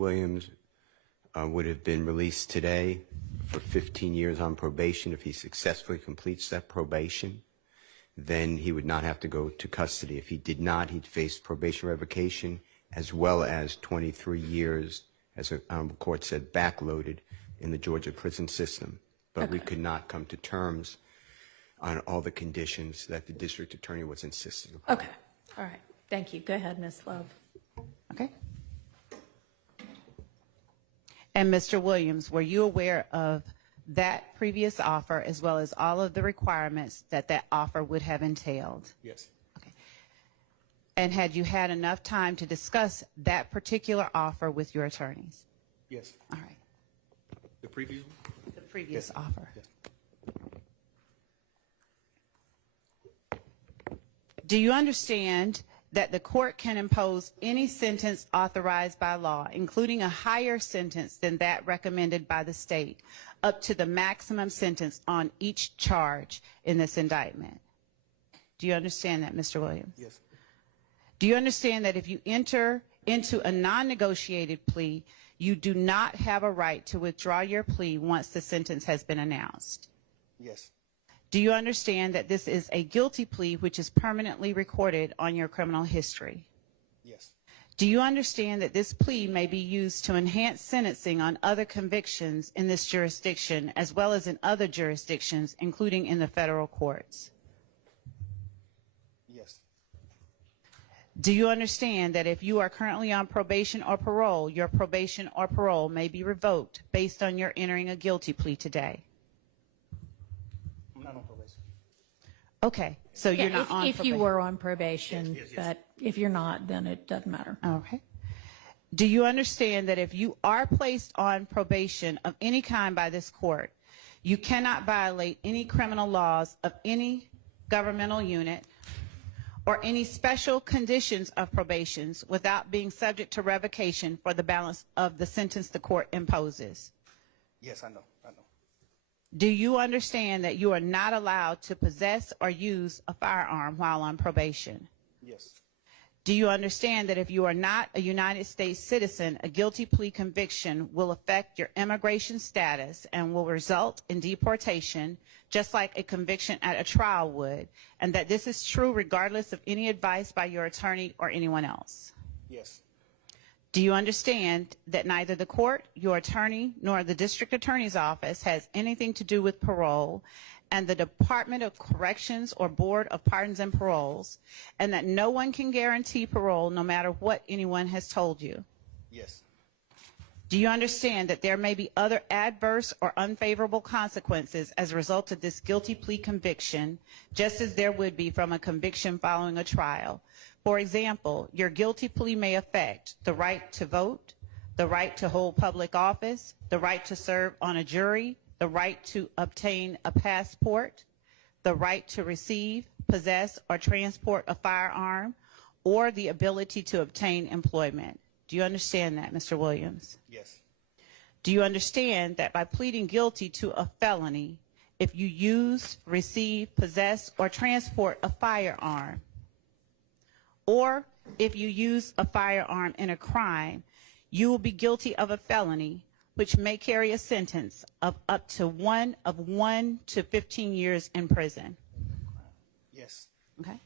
Williams would have been released today for 15 years on probation. If he successfully completes that probation, then he would not have to go to custody. If he did not, he'd face probation revocation as well as 23 years, as the court said, backloaded in the Georgia prison system. But we could not come to terms on all the conditions that the district attorney was insisting upon. Okay. All right. Thank you. Go ahead, Ms. Love. Okay. And Mr. Williams, were you aware of that previous offer as well as all of the requirements that that offer would have entailed? Yes. Okay. And had you had enough time to discuss that particular offer with your attorneys? Yes. All right. The previous one? The previous Yes. offer. Yes. Do you understand that the court can impose any sentence authorized by law, including a higher sentence than that recommended by the state, up to the maximum sentence on each charge in this indictment? Do you understand that, Mr. Williams? Yes. Do you understand that if you enter into a non-negotiated plea, you do not have a right to withdraw your plea once the sentence has been announced? Yes. Do you understand that this is a guilty plea which is permanently recorded on your criminal history? Yes. Do you understand that this plea may be used to enhance sentencing on other convictions in this jurisdiction as well as in other jurisdictions, including in the federal courts? Yes. Do you understand that if you are currently on probation or parole, your probation or parole may be revoked based on your entering a guilty plea today? I'm not on probation. Okay, so you're not on if probation. you were on probation, Yes. but if you're not, then it doesn't matter. Okay. Do you understand that if you are placed on probation of any kind by this court, you cannot violate any criminal laws of any governmental unit or any special conditions of probations without being subject to revocation for the balance of the sentence the court imposes? Yes, I know. Do you understand that you are not allowed to possess or use a firearm while on probation? Yes. Do you understand that if you are not a United States citizen, a guilty plea conviction will affect your immigration status and will result in deportation, just like a conviction at a trial would, and that this is true regardless of any advice by your attorney or anyone else? Yes. Do you understand that neither the court, your attorney, nor the district attorney's office has anything to do with parole, and the Department of Corrections or Board of Pardons and Paroles, and that no one can guarantee parole no matter what anyone has told you? Yes. Do you understand that there may be other adverse or unfavorable consequences as a result of this guilty plea conviction, just as there would be from a conviction following a trial? For example, your guilty plea may affect the right to vote, the right to hold public office, the right to serve on a jury, the right to obtain a passport, the right to receive, possess, or transport a firearm, or the ability to obtain employment. Do you understand that, Mr. Williams? Yes. Do you understand that by pleading guilty to a felony, if you use, receive, possess, or transport a firearm, or if you use a firearm in a crime, you will be guilty of a felony, which may carry a sentence of up to 1 to 15 years in prison? Yes. Okay.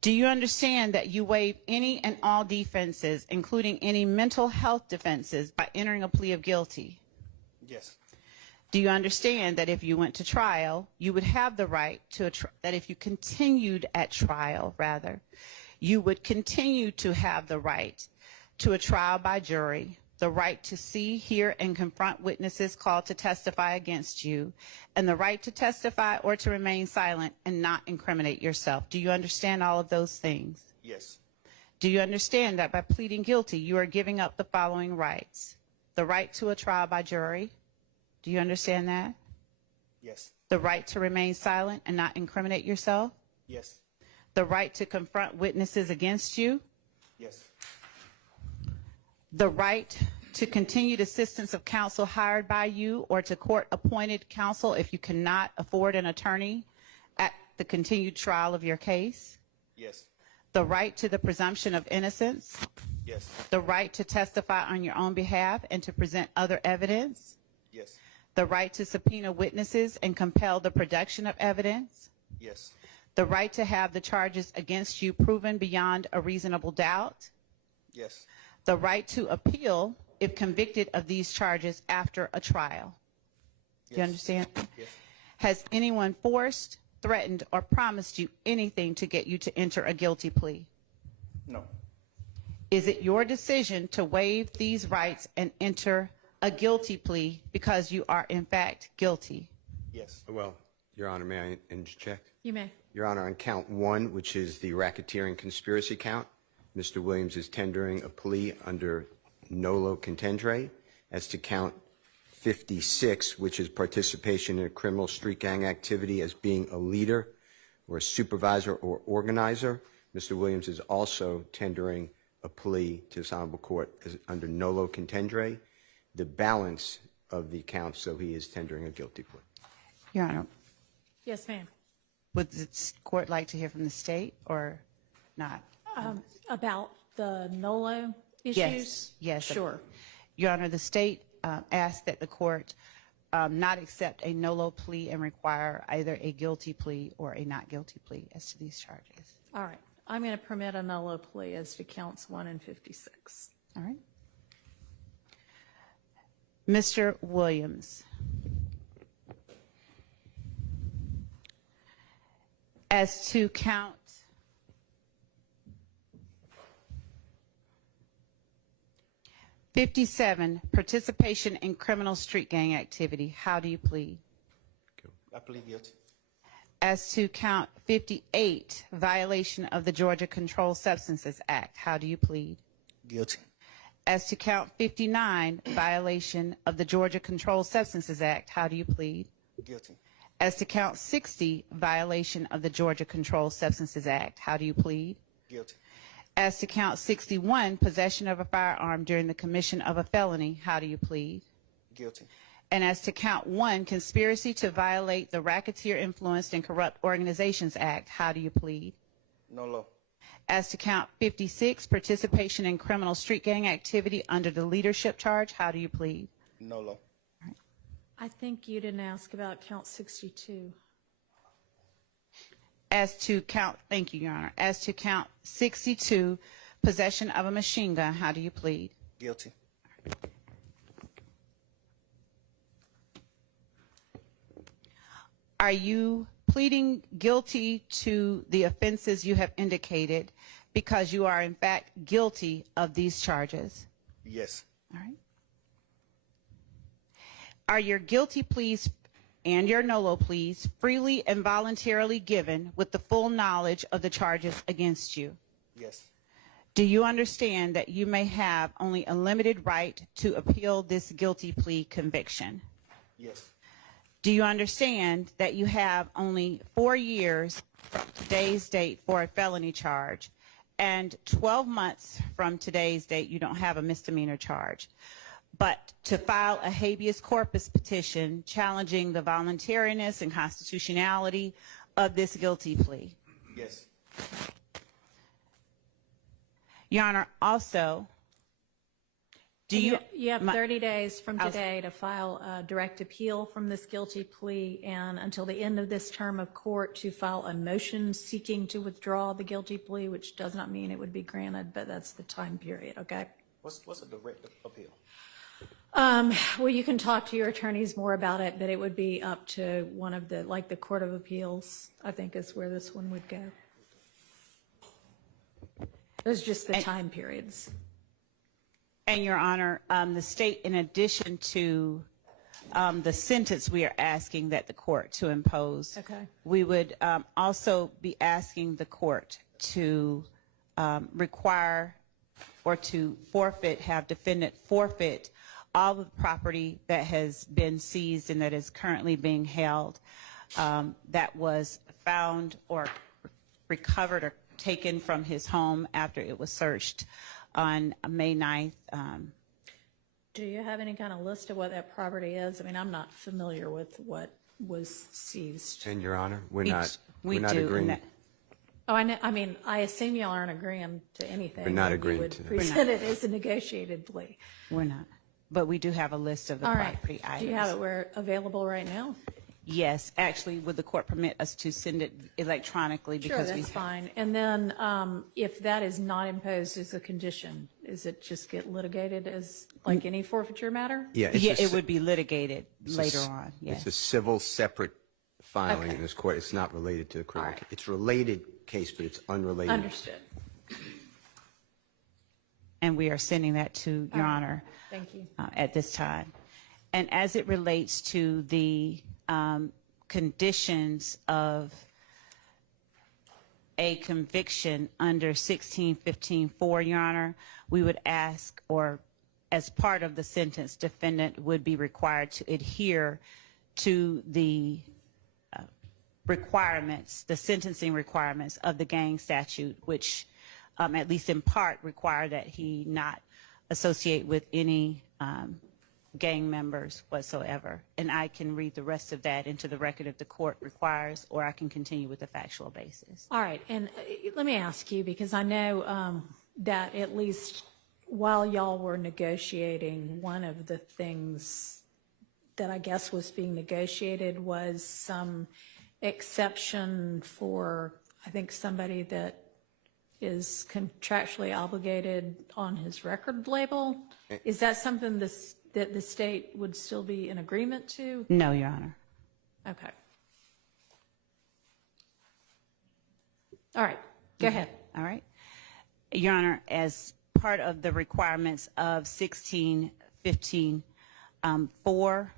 Do you understand that you waive any and all defenses, including any mental health defenses, by entering a plea of guilty? Yes. Do you understand that if you went to trial, you would have the right to that if you continued at trial, rather, you would continue to have the right to a trial by jury, the right to see, hear, and confront witnesses called to testify against you, and the right to testify or to remain silent and not incriminate yourself? Do you understand all of those things? Yes. Do you understand that by pleading guilty, you are giving up the following rights? The right to a trial by jury. Do you understand that? Yes. The right to remain silent and not incriminate yourself. Yes. The right to confront witnesses against you. Yes. The right to continued assistance of counsel hired by you or to court-appointed counsel if you cannot afford an attorney at the continued trial of your case. Yes. the right to the presumption of innocence, Yes. the right to testify on your own behalf and to present other evidence, Yes. the right to subpoena witnesses and compel the production of evidence, Yes. the right to have the charges against you proven beyond a reasonable doubt, Yes. the right to appeal if convicted of these charges after a trial. Do you Yes. understand? Yes. Has anyone forced, threatened, or promised you anything to get you to enter a guilty plea? No. Is it your decision to waive these rights and enter a guilty plea because you are in fact guilty? Yes. Well, Your Honor, may I interject? You may. Your Honor, on count 1, which is the racketeering conspiracy count, Mr. Williams is tendering a plea under nolo contendere. As to count 56, which is participation in a criminal street gang activity as being a leader or a supervisor or organizer, Mr. Williams is also tendering a plea to this honorable court as under nolo contendere. The balance of the counts, so he is tendering a guilty plea. Your Honor, Yes, ma'am. would the court like to hear from the state or not? About the NOLO issues? Yes, yes. Sure. Your Honor, the state asked that the court not accept a nolo plea and require either a guilty plea or a not guilty plea as to these charges. All right. I'm going to permit a NOLO plea as to counts 1 and 56. All right. Mr. Williams, as to count 57, participation in criminal street gang activity, how do you plead? I plead guilty. As to count 58, violation of the Georgia Controlled Substances Act, how do you plead? Guilty. As to count 59, violation of the Georgia Controlled Substances Act, how do you plead? Guilty. As to count 60, violation of the Georgia Controlled Substances Act, how do you plead? Guilty. As to count 61, possession of a firearm during the commission of a felony, how do you plead? Guilty. And as to count 1, conspiracy to violate the Racketeer Influenced and Corrupt Organizations Act, how do you plead? No law. As to count 56, participation in criminal street gang activity under the leadership charge, how do you plead? No law. I think you didn't ask about count 62. As to count, thank you, Your Honor. As to count 62, possession of a machine gun, how do you plead? Guilty. Are you pleading guilty to the offenses you have indicated because you are in fact guilty of these charges? Yes. All right. Are your guilty pleas and your NOLO pleas freely and voluntarily given with the full knowledge of the charges against you? Yes. Do you understand that you may have only a limited right to appeal this guilty plea conviction? Yes. Do you understand that you have only 4 years from today's date for a felony charge and 12 months from today's date you don't have a misdemeanor charge? But to file a habeas corpus petition challenging the voluntariness and constitutionality of this guilty plea. Yes. Your Honor, also, Do you? You have my- 30 days from I was- today to file a direct appeal from this guilty plea and until the end of this term of court to file a motion seeking to withdraw the guilty plea, which does not mean it would be granted, but that's the time period, okay? What's a direct appeal? Well, you can talk to your attorneys more about it, but it would be up to one of the, like the Court of Appeals, I think is where this one would go. Those are just the time periods. And Your Honor, the state, in addition to the sentence we are asking that the court to impose, Okay. we would also be asking the court to require or to forfeit, have defendant forfeit all of the property that has been seized and that is currently being held that was found or recovered or taken from his home after it was searched on May 9th. Do you have any kind of list of what that property is? I mean, I'm not familiar with what was seized. And Your Honor, we're We not do, agreeing. and Oh, I know, I mean, I assume y'all aren't agreeing to anything. We're not You agreeing would to that. present it as a negotiated plea. We're not. But we do have a list of the All right. property items. Do you have it where available right now? Yes, actually, would the court permit us to send it electronically? Sure, Because that's fine. And then if that is not imposed as a condition, is it just get litigated as like any forfeiture matter? Yeah, it's Yeah, a it ci- would be litigated it's a later c- on, It's yes. a civil separate filing Okay. in this court. It's not related to the criminal right. case. It's related case, but it's unrelated. Understood. And we are sending that to Your Honor Thank you. at this time. And as it relates to the conditions of a conviction under 1615-4, Your Honor, we would ask, or as part of the sentence, defendant would be required to adhere to the requirements, the sentencing requirements of the gang statute, which at least in part require that he not associate with any gang members whatsoever. And I can read the rest of that into the record if the court requires, or I can continue with the factual basis. All right, and let me ask you, because I know that at least while y'all were negotiating, one of the things that I guess was being negotiated was some exception for, I think, somebody that is contractually obligated on his record label. Is that something that the state would still be in agreement to? No, Your Honor. Okay. All right, go ahead. All right. Your Honor, as part of the requirements of 1615-4,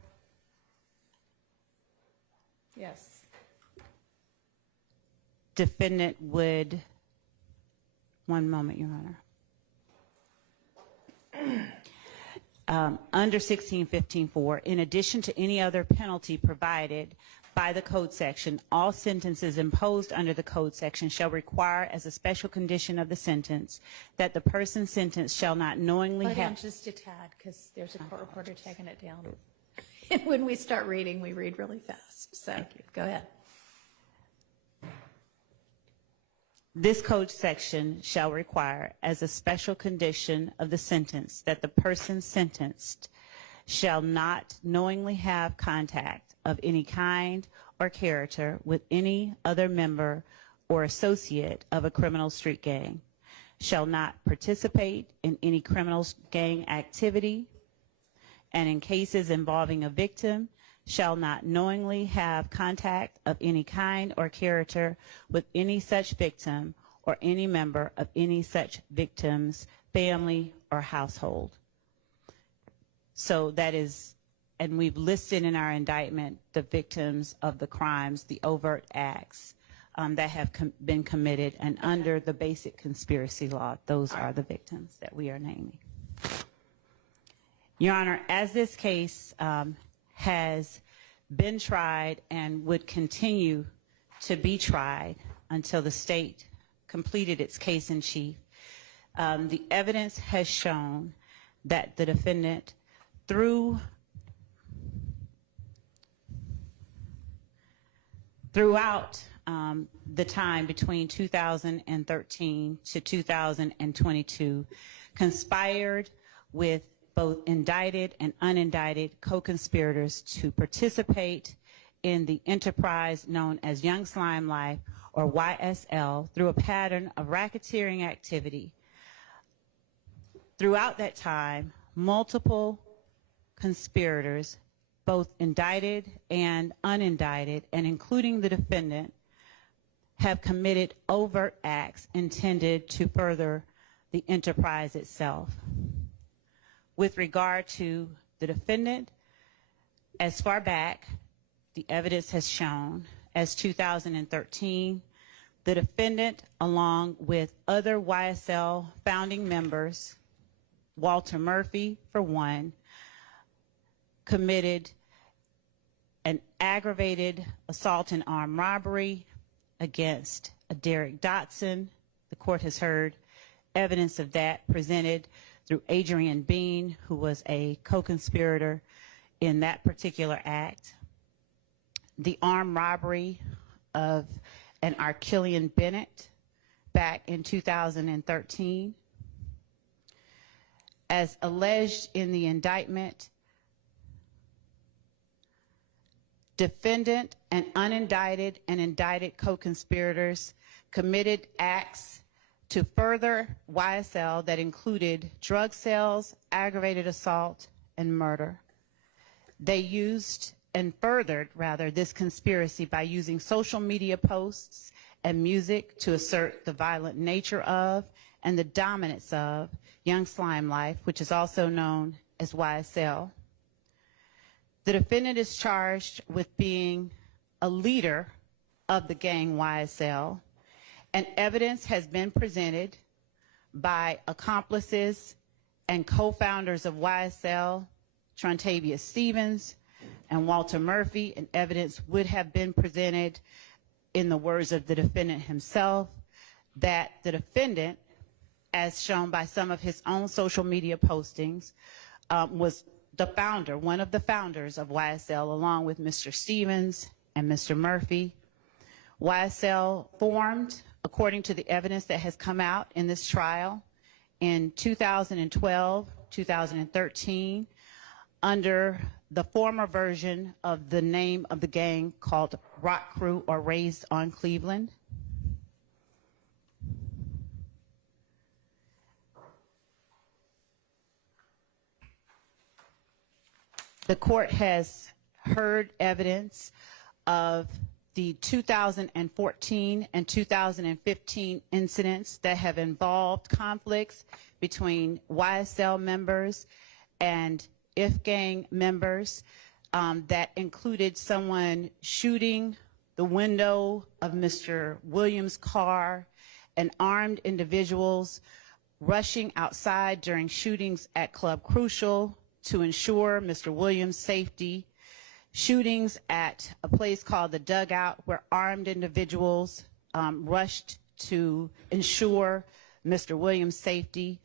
Yes. defendant would, one moment, Your Honor. Under 1615-4, in addition to any other penalty provided by the code section, all sentences imposed under the code section shall require as a special condition of the sentence that the person sentenced shall not knowingly Slow down have... just a tad, because there's a court reporter taking it down. And when we start reading, we read really fast. So go ahead. This code section shall require as a special condition of the sentence that the person sentenced shall not knowingly have contact of any kind or character with any other member or associate of a criminal street gang, shall not participate in any criminal gang activity, and in cases involving a victim, shall not knowingly have contact of any kind or character with any such victim or any member of any such victim's family or household. So that is, and we've listed in our indictment the victims of the crimes, the overt acts that have been committed, and under the basic conspiracy law, those are the victims that we are naming. Your Honor, as this case has been tried and would continue to be tried until the state completed its case in chief, the evidence has shown that the defendant, throughout the time between 2013 to 2022, conspired with both indicted and unindicted co-conspirators to participate in the enterprise known as Young Slime Life, or YSL, through a pattern of racketeering activity. Throughout that time, multiple conspirators, both indicted and unindicted, and including the defendant, have committed overt acts intended to further the enterprise itself. With regard to the defendant, as far back, the evidence has shown, as 2013, the defendant, along with other YSL founding members, Walter Murphy, for one, committed an aggravated assault and armed robbery against a Derek Dotson. The court has heard evidence of that presented through Adrian Bean, who was a co-conspirator in that particular act. The armed robbery of an Arquillian Bennett, back in 2013. As alleged in the indictment, defendant and unindicted and indicted co-conspirators committed acts to further YSL that included drug sales, aggravated assault, and murder. They used and furthered, rather, this conspiracy by using social media posts and music to assert the violent nature of and the dominance of Young Slime Life, which is also known as YSL. The defendant is charged with being a leader of the gang YSL, and evidence has been presented by accomplices and co-founders of YSL, Trontavious Stevens and Walter Murphy, and evidence would have been presented, in the words of the defendant himself, that the defendant, as shown by some of his own social media postings, was the founder, one of the founders of YSL, along with Mr. Stevens and Mr. Murphy. YSL formed, according to the evidence that has come out in this trial, in 2012, 2013, under the former version of the name of the gang called Rock Crew or Raised on Cleveland. The court has heard evidence of the 2014 and 2015 incidents that have involved conflicts between YSL members and IF gang members that included someone shooting the window of Mr. Williams' car and armed individuals rushing outside during shootings at Club Crucial to ensure Mr. Williams' safety, shootings at a place called the Dugout where armed individuals rushed to ensure Mr. Williams' safety,